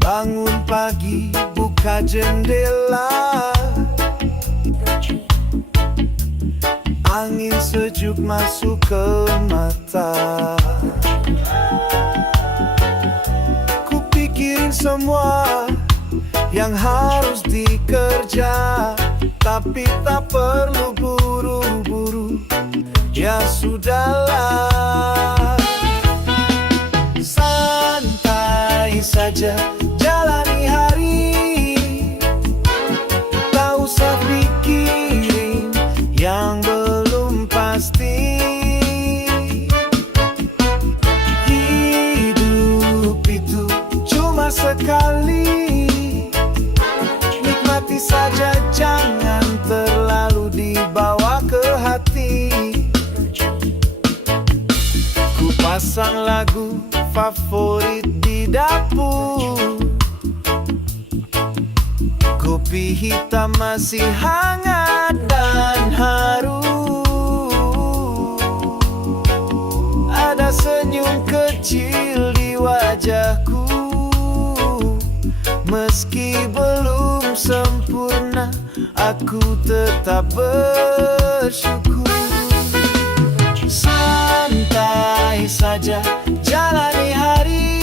Bangun pagi, buka jendela, angin sejuk masuk ke mata. Kupikirin semua yang harus dikerja, tapi tak perlu buru-buru, ya sudahlah. Santai saja jalani hari, tak usah pikirin yang belum pasti. Hidup itu cuma sekali, nikmati saja, jangan terlalu dibawa ke hati. Ku pasang lagu favorit di dapur, kopi hitam masih hangat dan harum. Ada senyum kecil di wajahku, meski belum sempurna, aku tetap bersyukur. Santai saja jalani hari,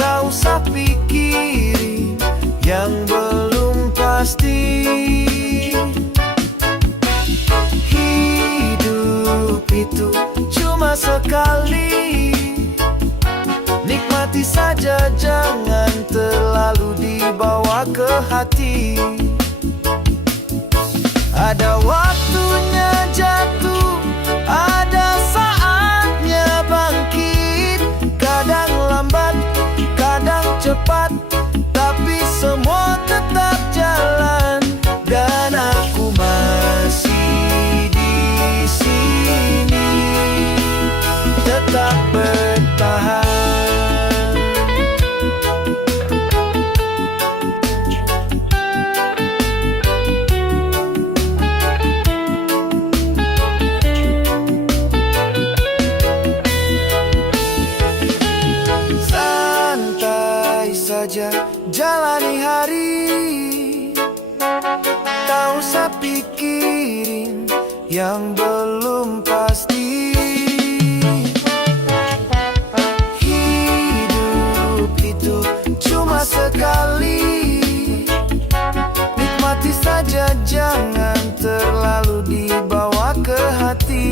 tak usah pikirin yang belum pasti. Hidup itu cuma sekali, nikmati saja, jangan terlalu dibawa ke hati. Ada waktunya jatuh, ada saatnya bangkit. Kadang lambat, kadang cepat, tapi semua tetap jalan. Dan aku masih di sini, tetap bertahan. Saja jalani hari, tak usah pikirin yang belum pasti. Hidup itu cuma sekali, nikmati saja, jangan terlalu dibawa ke hati.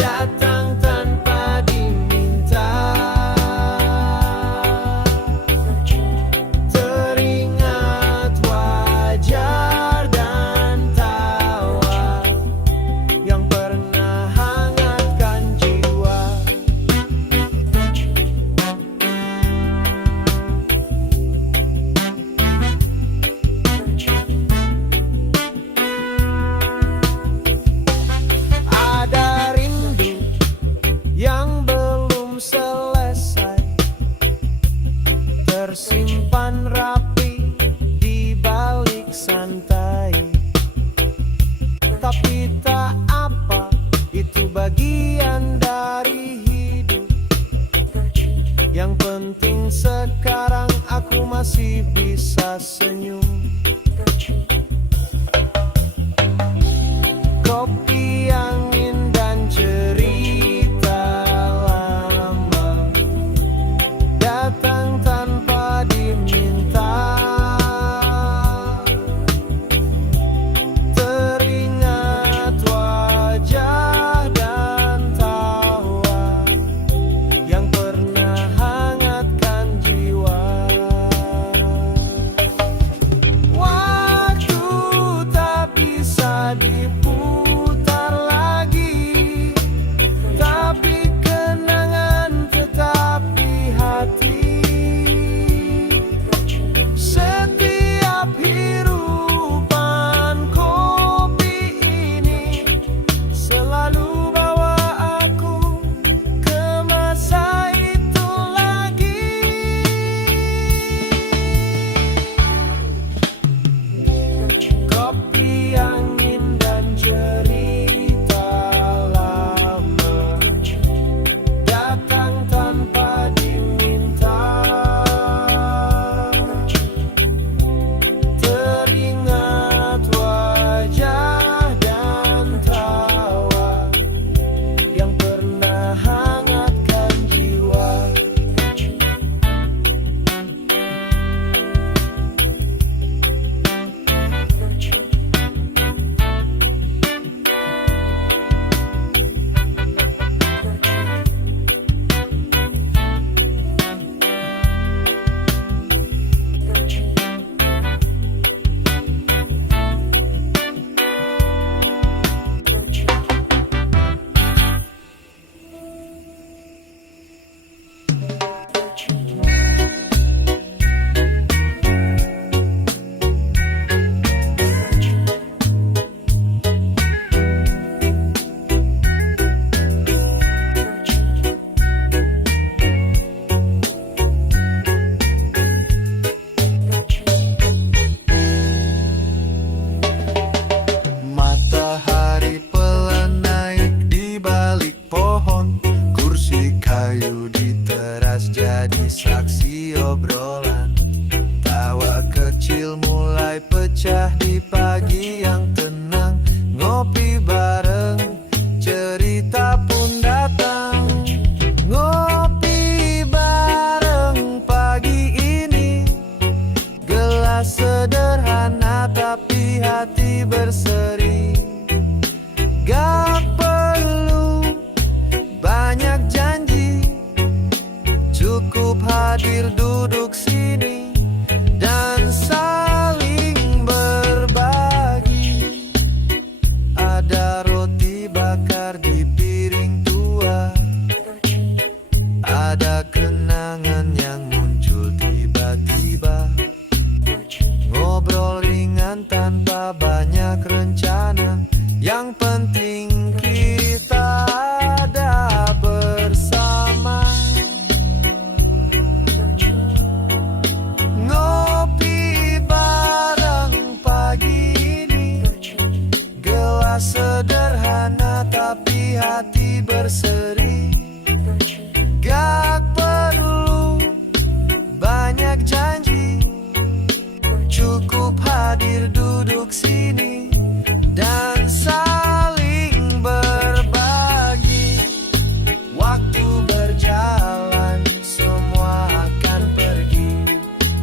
datang tanpa diminta. Teringat wajar dan tawa yang pernah hangatkan jiwa. Ada rindu yang belum selesai, tersimpan rapi di balik santai. Tapi tak apa, itu bagian dari hidup. Yang penting sekarang aku masih bisa senyum. Kopi, angin, dan cerita lama datang tanpa diminta. Teringat wajah dan tawa yang pernah hangatkan jiwa. Waktu tak bisa diputar lagi, tapi kenangan tetap di hati. Setiap hirupan kopi ini selalu bawa aku ke masa itu lagi. Kopi, angin, dan cerita lama datang tanpa diminta. Teringat wajah dan tawa yang pernah hangatkan jiwa. Matahari pelan naik di balik pohon, kursi kayu di teras jadi saksi obrolan. Tawa kecil mulai pecah di pagi yang tenang. Ngopi bareng, cerita pun datang. Ngopi bareng pagi ini, gelas sederhana tapi hati berseri. Gak perlu banyak janji, cukup hadir duduk sini dan saling berbagi. Ada roti bakar di piring tua, ada kenangan yang muncul tiba-tiba. Ngobrol ringan tanpa banyak rencana, yang penting kita ada bersama. Ngopi bareng pagi ini, gelas sederhana tapi hati berseri. Gak perlu banyak janji, cukup hadir duduk sini dan saling berbagi. Waktu berjalan, semua akan pergi,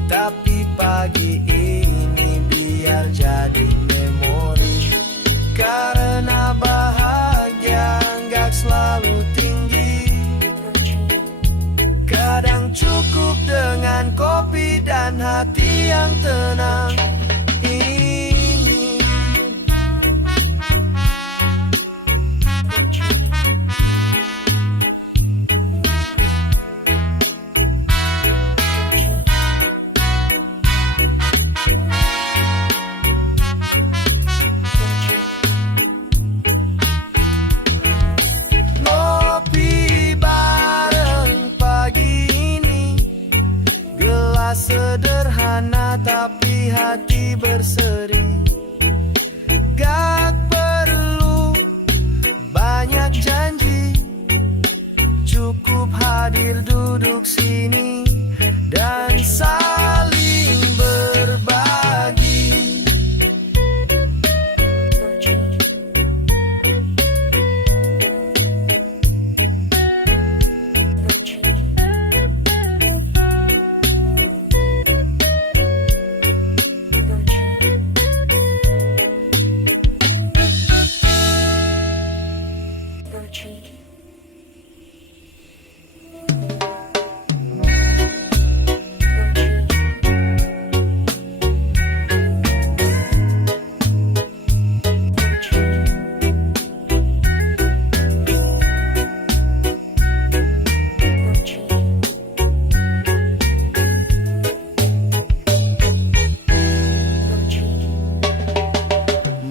tapi pagi ini biar jadi memori. Karena bahagia gak selalu dan hati yang tenang ini. Ngopi bareng pagi ini, gelas sederhana tapi hati berseri. Gak perlu banyak janji, cukup hadir duduk sini dan saling berbagi.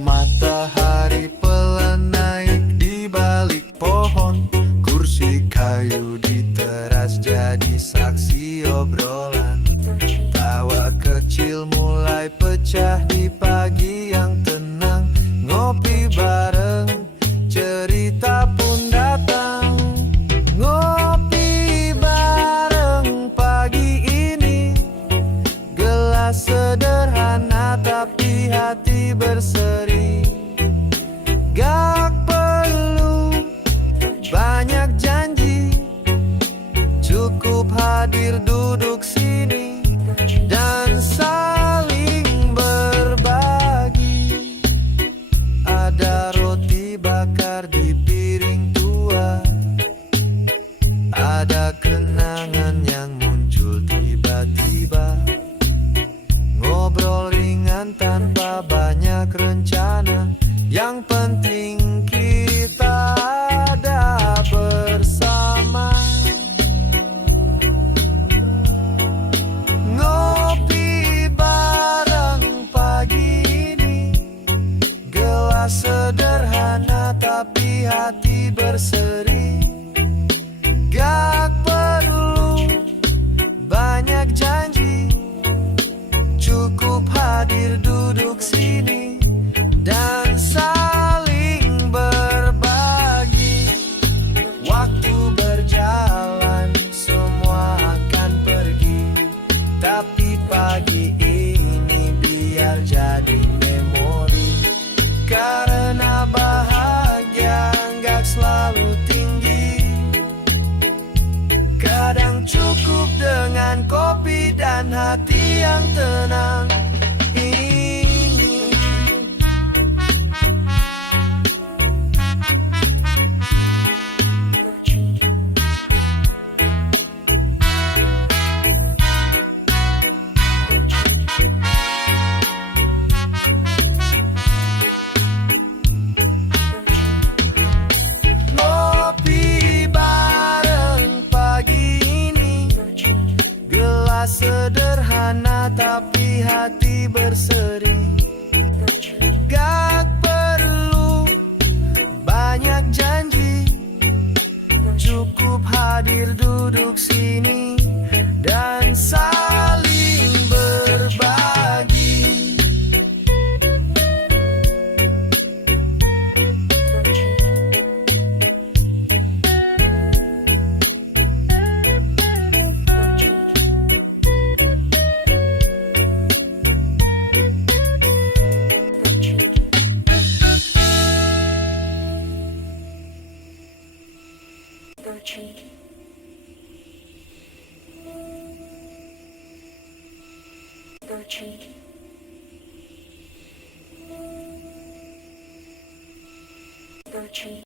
Matahari pelan naik di balik pohon, kursi kayu di teras jadi saksi obrolan. Tawa kecil mulai pecah di pagi yang tenang. Ngopi bareng, cerita pun datang. Ngopi bareng pagi ini, gelas sederhana tapi hati berseri. Gak perlu banyak janji, cukup hadir duduk sini dan saling berbagi. Ada roti bakar di piring tua, ada kenangan yang muncul tiba-tiba. Ngobrol ringan tanpa banyak rencana, yang penting kita ada bersama. Ngopi bareng pagi ini, gelas sederhana tapi hati berseri. Gak perlu banyak janji, cukup hadir duduk sini dan saling berbagi. Waktu berjalan, semua akan pergi, tapi pagi ini biar jadi memori. Karena bahagia gak selalu tinggi, kadang cukup dengan kopi dan hati yang tenang ini. Ngopi bareng pagi ini, gelas sederhana tapi hati berseri. Gak perlu banyak janji, cukup hadir duduk sini dan saling berbagi. Virtue.